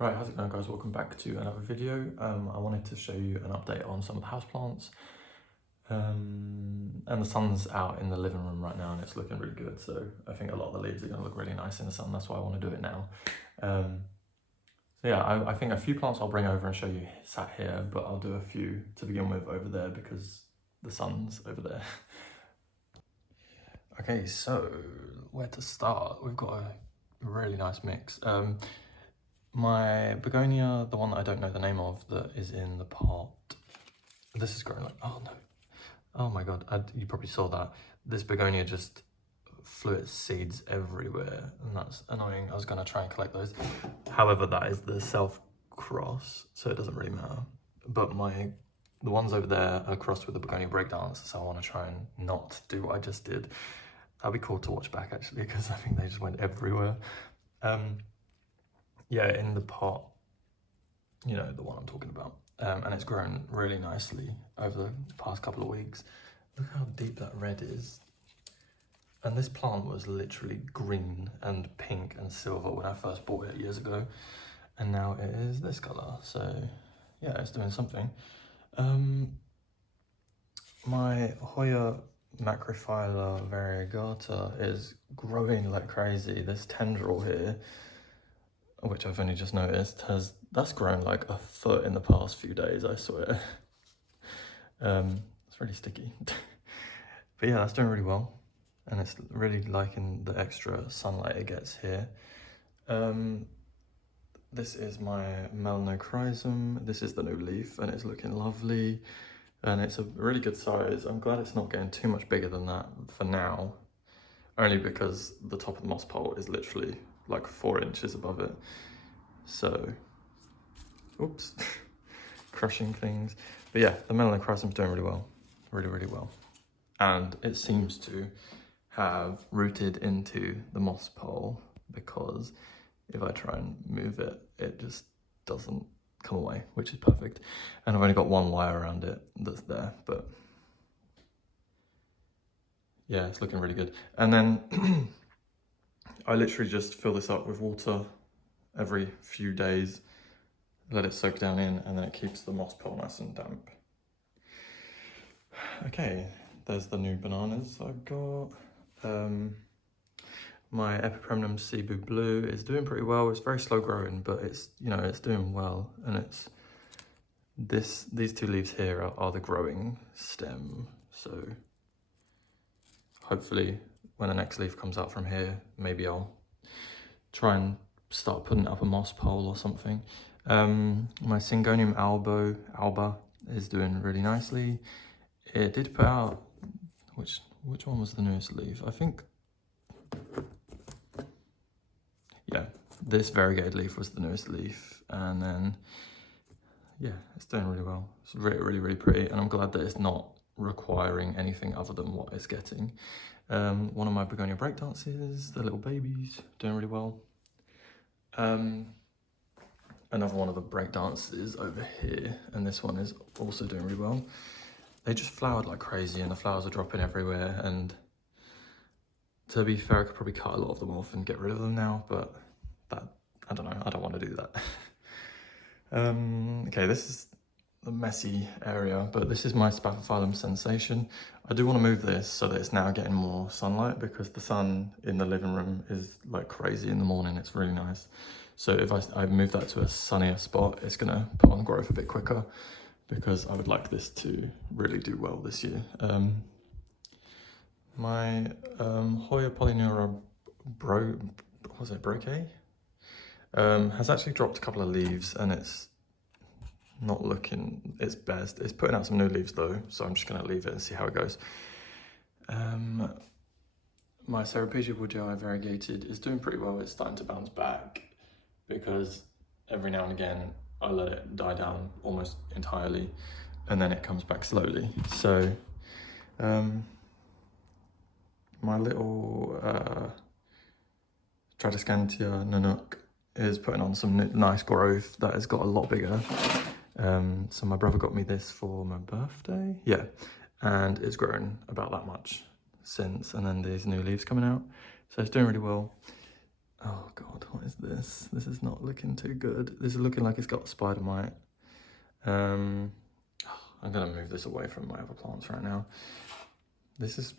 Right, how's it going, guys? Welcome back to another video. I wanted to show you an update on some of the houseplants. And the sun's out in the living room right now and it's looking really good, so I think a lot of the leaves are going to look really nice in the sun. That's why I want to do it now. So yeah, I think a few plants I'll bring over and show you sat here, but I'll do a few to begin with over there because the sun's over there. Okay, so where to start? We've got a really nice mix. My begonia, the one that I don't know the name of, that is in the pot. This is growing like, oh no. Oh my god, you probably saw that. This begonia just flew its seeds everywhere, and that's annoying. I was gonna try and collect those. However, that is the self-cross, so it doesn't really matter. But the ones over there are crossed with the begonia breakdance, so I wanna try and not do what I just did. That'd be cool to watch back actually, because I think they just went everywhere. Yeah, in the pot, you know, the one I'm talking about. And it's grown really nicely over the past couple of weeks. Look how deep that red is. And this plant was literally green and pink and silver when I first bought it years ago. And now it is this color. So yeah, it's doing something. My Hoya macrophylla variegata is growing like crazy. This tendril here, which I've only just noticed, that's grown like a foot in the past few days, I swear. It's really sticky. But yeah, that's doing really well. And it's really liking the extra sunlight it gets here. This is my melanochrysum. This is the new leaf and it's looking lovely. And it's a really good size. I'm glad it's not getting too much bigger than that for now. Only because the top of the moss pole is literally like 4 inches above it. So, oops, crushing things. But yeah, the melanochrysum is doing really well, really well. And it seems to have rooted into the moss pole, because if I try and move it, it just doesn't come away, which is perfect. And I've only got one wire around it that's there, but yeah, it's looking really good. And then I literally just fill this up with water every few days, let it soak down in, and then it keeps the moss pole nice and damp. Okay, there's the new bananas I've got. My Epipremnum Cebu Blue is doing pretty well. It's very slow growing, but it's, you know, it's doing well. And it's these two leaves here are the growing stem. So hopefully when the next leaf comes out from here, maybe I'll try and start putting up a moss pole or something. My Syngonium alba is doing really nicely. It did put out, which one was the newest leaf? I think, yeah, this variegated leaf was the newest leaf. And then, yeah, it's doing really well. It's really pretty. And I'm glad that it's not requiring anything other than what it's getting. One of my begonia breakdances, the little babies, doing really well. Another one of the breakdances over here, and this one is also doing really well. They just flowered like crazy and the flowers are dropping everywhere, and to be fair, I could probably cut a lot of them off and get rid of them now, but that, I don't know, I don't want to do that. Okay, this is the messy area, but this is my Spathiphyllum sensation. I do want to move this so that it's now getting more sunlight, because the sun in the living room is like crazy in the morning. It's really nice. So if I move that to a sunnier spot, it's going to put on growth a bit quicker, because I would like this to really do well this year. My Hoya polyneura brocade? Has actually dropped a couple of leaves and it's not looking its best. It's putting out some new leaves though, so I'm just going to leave it and see how it goes. My Ceropegia woodii variegated is doing pretty well. It's starting to bounce back, because every now and again I let it die down almost entirely and then it comes back slowly. So my little Tradescantia Nanook is putting on some nice growth that has got a lot bigger. So my brother got me this for my birthday, yeah, and it's grown about that much since, and then these new leaves coming out, so it's doing really well. Oh God, what is this? This is not looking too good. This is looking like it's got spider mite. I'm gonna move this away from my other plants right now. This is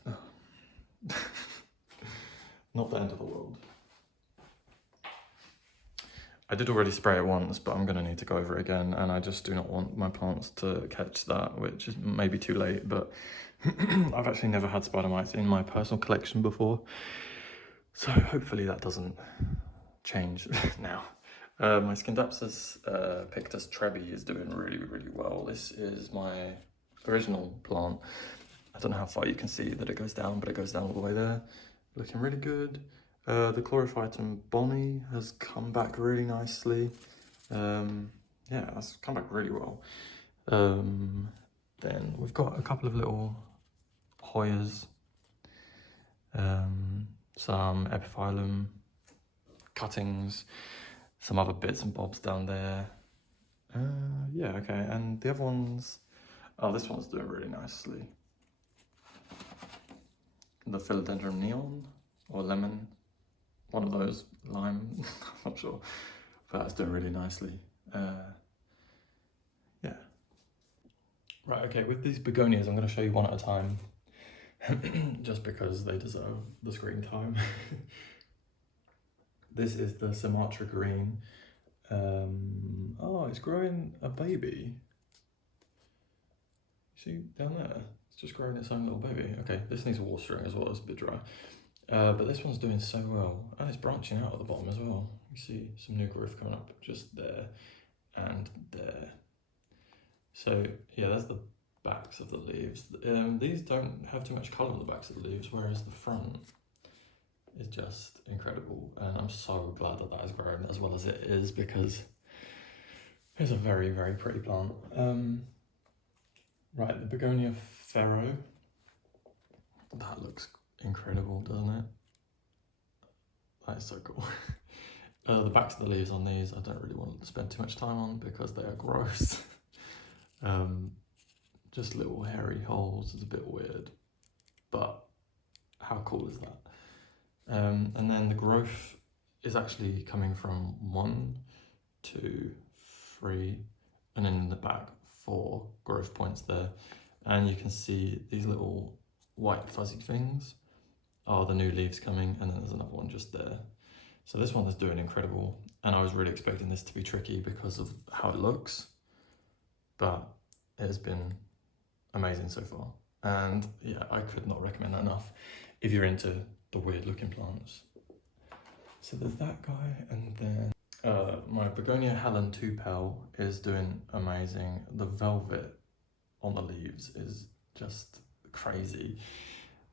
not the end of the world. I did already spray it once, but I'm gonna need to go over it again, and I just do not want my plants to catch that, which is maybe too late, but I've actually never had spider mites in my personal collection before, so hopefully that doesn't change now. My Scindapsus Pictus trebi is doing really, really well. This is my original plant. I don't know how far you can see that it goes down, but it goes down all the way there. Looking really good. The Chlorophytum Bonnie has come back really nicely. Yeah, that's come back really well. Then we've got a couple of little Hoyas, some Epiphyllum cuttings, some other bits and bobs down there. Yeah, okay, and the other ones, oh, this one's doing really nicely. The Philodendron Neon, or Lemon, one of those, lime, I'm not sure, but that's doing really nicely. Yeah. Right, okay, with these begonias, I'm going to show you one at a time, just because they deserve the screen time. This is the Sumatra Green. Oh, it's growing a baby. See down there? It's just growing its own little baby. Okay, this needs watering as well, it's a bit dry. But this one's doing so well, and it's branching out at the bottom as well. You see some new growth coming up just there and there. So yeah, that's the backs of the leaves. These don't have too much colour on the backs of the leaves, whereas the front is just incredible, and I'm so glad that that has grown as well as it is, because it's a very, very pretty plant. Right, the Begonia Ferro. That looks incredible, doesn't it? That is so cool. The backs of the leaves on these, I don't really want to spend too much time on because they are gross. Just little hairy holes, it's a bit weird, but how cool is that? And then the growth is actually coming from 1, 2, 3, and then in the back 4 growth points there. And you can see these little white fuzzy things are the new leaves coming, and then there's another one just there. So this one is doing incredible, and I was really expecting this to be tricky because of how it looks, but it has been amazing so far. And yeah, I could not recommend that enough if you're into the weird looking plants. So there's that guy, and then my Begonia Helen 2-pel is doing amazing. The velvet on the leaves is just crazy.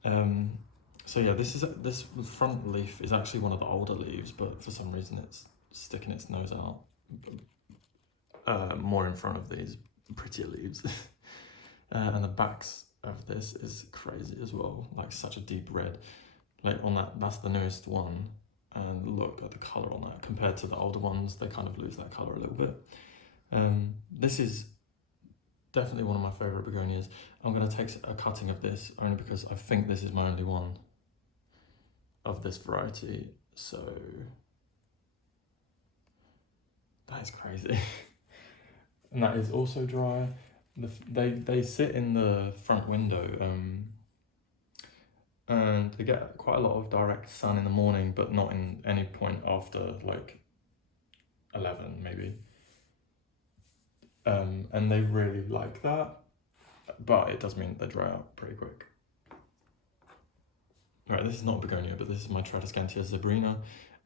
So yeah, this front leaf is actually one of the older leaves, but for some reason it's sticking its nose out more in front of these prettier leaves. And the backs of this is crazy as well, like such a deep red. Like on that's the newest one, and look at the colour on that. Compared to the older ones, they kind of lose that colour a little bit. This is definitely one of my favourite begonias. I'm going to take a cutting of this only because I think this is my only one of this variety, so that is crazy. And that is also dry. They sit in the front window, and they get quite a lot of direct sun in the morning, but not in any point after like 11 maybe. And they really like that, but it does mean they dry out pretty quick. Right, this is not begonia, but this is my Tradescantia zebrina.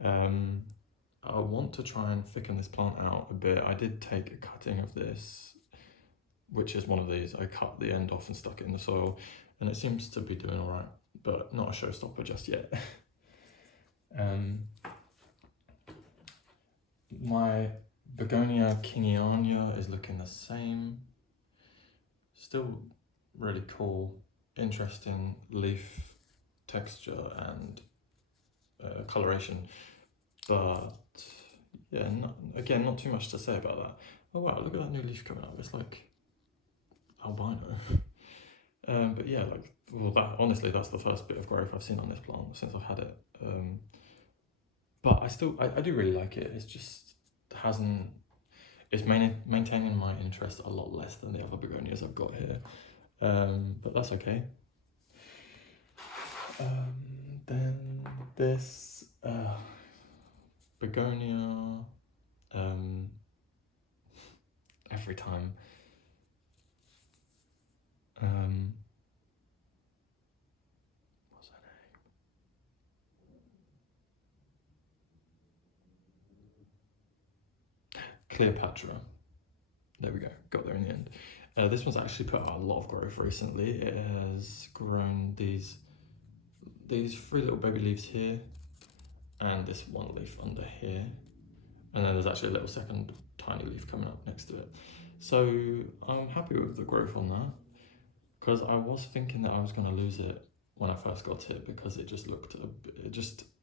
I want to try and thicken this plant out a bit. I did take a cutting of this, which is one of these. I cut the end off and stuck it in the soil, and it seems to be doing all right, but not a showstopper just yet. My Begonia kingiana is looking the same. Still really cool, interesting leaf texture and coloration, but yeah, not too much to say about that. Oh wow, look at that new leaf coming up. It's like albino. But yeah, like, well, honestly, that's the first bit of growth I've seen on this plant since I've had it. but I do really like it. It's just hasn't, it's maintaining my interest a lot less than the other begonias I've got here. But that's okay. Then this begonia, every time. What's her name? Cleopatra. There we go, got there in the end. This one's actually put out a lot of growth recently. It has grown these 3 little baby leaves here, and this 1 leaf under here, and then there's actually a little second tiny leaf coming up next to it. So I'm happy with the growth on that, because I was thinking that I was going to lose it when I first got it, because it just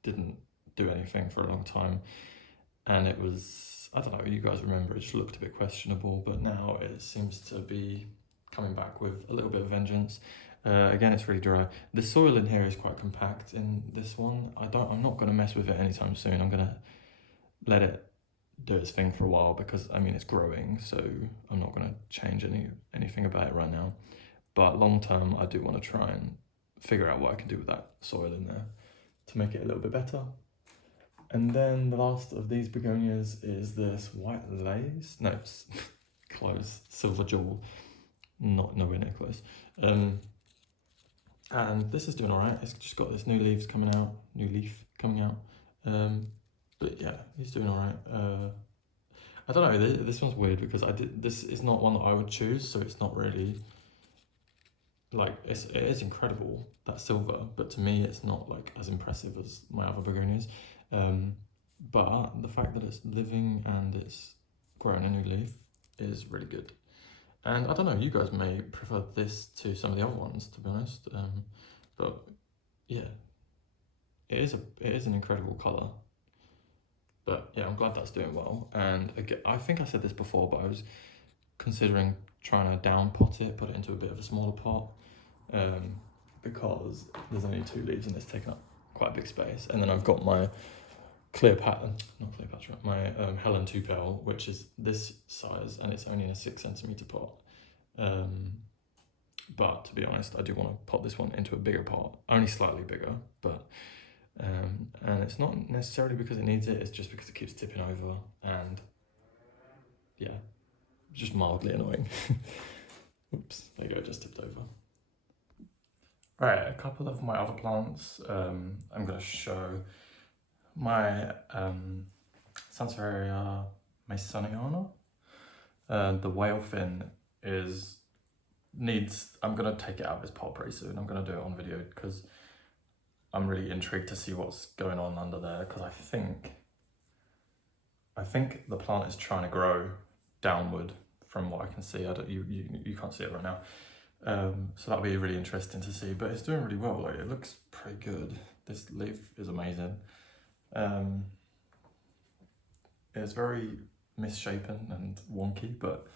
didn't do anything for a long time, and it was, I don't know, you guys remember, it just looked a bit questionable, but now it seems to be coming back with a little bit of vengeance. Again, it's really dry. The soil in here is quite compact in this one. I'm not going to mess with it anytime soon. I'm going to let it do its thing for a while, because I mean it's growing, so I'm not going to change anything about it right now. But long term, I do want to try and figure out what I can do with that soil in there to make it a little bit better. And then the last of these begonias is this white lace. No, it's close, silver jewel. Nowhere near close. And this is doing all right. It's just got this new leaf coming out. But yeah, he's doing all right. I don't know, this one's weird, because this is not one that I would choose, so it's not really, like, it is incredible, that silver, but to me it's not like as impressive as my other begonias. But the fact that it's living and it's growing a new leaf is really good. And I don't know, you guys may prefer this to some of the other ones, to be honest. But yeah, it is an incredible colour. But yeah, I'm glad that's doing well. And again, I think I said this before, but I was considering trying to down pot it, put it into a bit of a smaller pot, because there's only 2 leaves and it's taking up quite a big space. And then I've got my my Helen 2-pel, which is this size, and it's only in a 6cm pot. But to be honest, I do want to pot this one into a bigger pot, only slightly bigger, but and it's not necessarily because it needs it, it's just because it keeps tipping over, and yeah, just mildly annoying. Oops, there you go, just tipped over. Right, a couple of my other plants. I'm going to show my Sansevieria masoniana. The whale fin I'm going to take it out of this pot pretty soon. I'm going to do it on video, because I'm really intrigued to see what's going on under there, because I think the plant is trying to grow downward from what I can see. You can't see it right now. So that'll be really interesting to see, but it's doing really well. Like, it looks pretty good. This leaf is amazing. It's very misshapen and wonky, but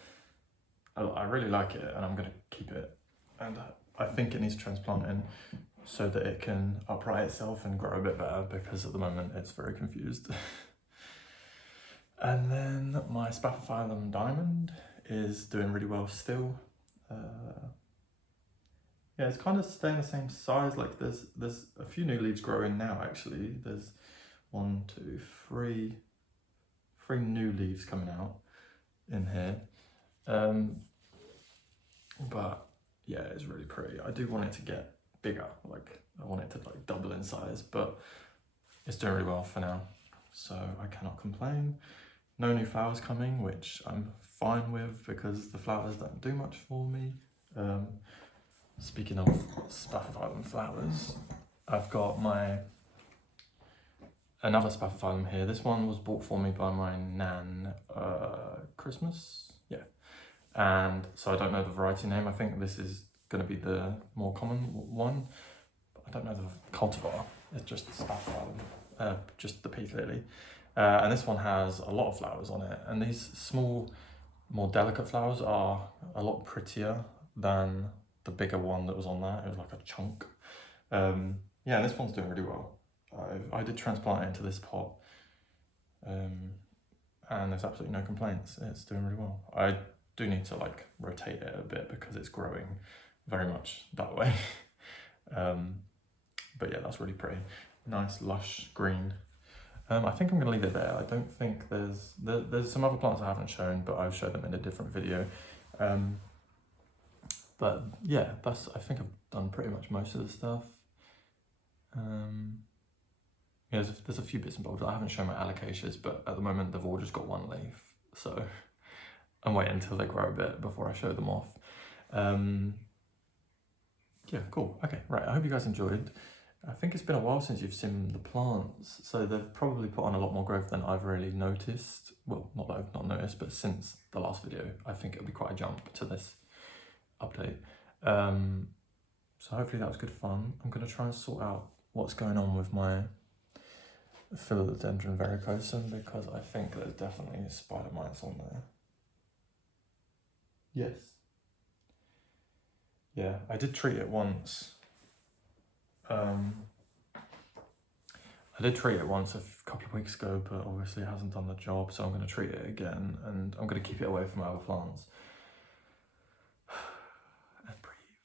I really like it, and I'm going to keep it. And I think it needs transplanting so that it can upright itself and grow a bit better, because at the moment it's very confused. And then my Spathiphyllum diamond is doing really well still. Yeah, it's kind of staying the same size. Like, there's a few new leaves growing now, actually. There's 1, 2, 3 new leaves coming out in here. But yeah, it's really pretty. I do want it to get bigger, like I want it to like double in size, but it's doing really well for now, so I cannot complain. No new flowers coming, which I'm fine with, because the flowers don't do much for me. Speaking of Spathiphyllum flowers, I've got another Spathiphyllum here. This one was bought for me by my nan Christmas, yeah. And so I don't know the variety name. I think this is going to be the more common one, but I don't know the cultivar. It's just Spathiphyllum, just the peace lily. And this one has a lot of flowers on it, and these small, more delicate flowers are a lot prettier than the bigger one that was on there. It was like a chunk. Yeah, this one's doing really well. I did transplant it into this pot and there's absolutely no complaints. It's doing really well. I do need to like rotate it a bit because it's growing very much that way. But yeah, that's really pretty. Nice lush green. I think I'm gonna leave it there. I don't think there's some other plants I haven't shown, but I'll show them in a different video. But yeah, I think I've done pretty much most of the stuff. Yeah, there's a few bits and bobs. I haven't shown my alocasias, but at the moment they've all just got one leaf. So I'm waiting until they grow a bit before I show them off. Yeah, cool. Okay, right. I hope you guys enjoyed. I think it's been a while since you've seen the plants, so they've probably put on a lot more growth than I've really noticed. Well, not that I've not noticed, but since the last video, I think it'll be quite a jump to this update. So hopefully that was good fun. I'm going to try and sort out what's going on with my Philodendron verrucosum because I think there's definitely spider mites on there. Yes. Yeah, I did treat it once. I did treat it once a couple of weeks ago, but obviously it hasn't done the job, so I'm going to treat it again, and I'm going to keep it away from other plants. And breathe.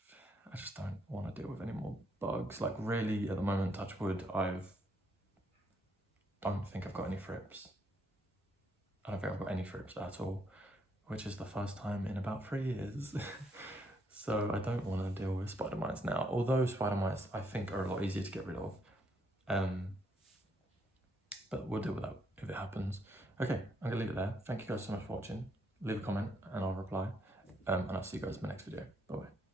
I just don't want to deal with any more bugs. Like really, at the moment, touch wood, don't think I've got any thrips. I don't think I've got any thrips at all, which is the first time in about 3 years. So I don't want to deal with spider mites now, although spider mites I think are a lot easier to get rid of. But we'll deal with that if it happens. Okay, I'm gonna leave it there. Thank you guys so much for watching. Leave a comment and I'll reply. And I'll see you guys in my next video. Bye bye.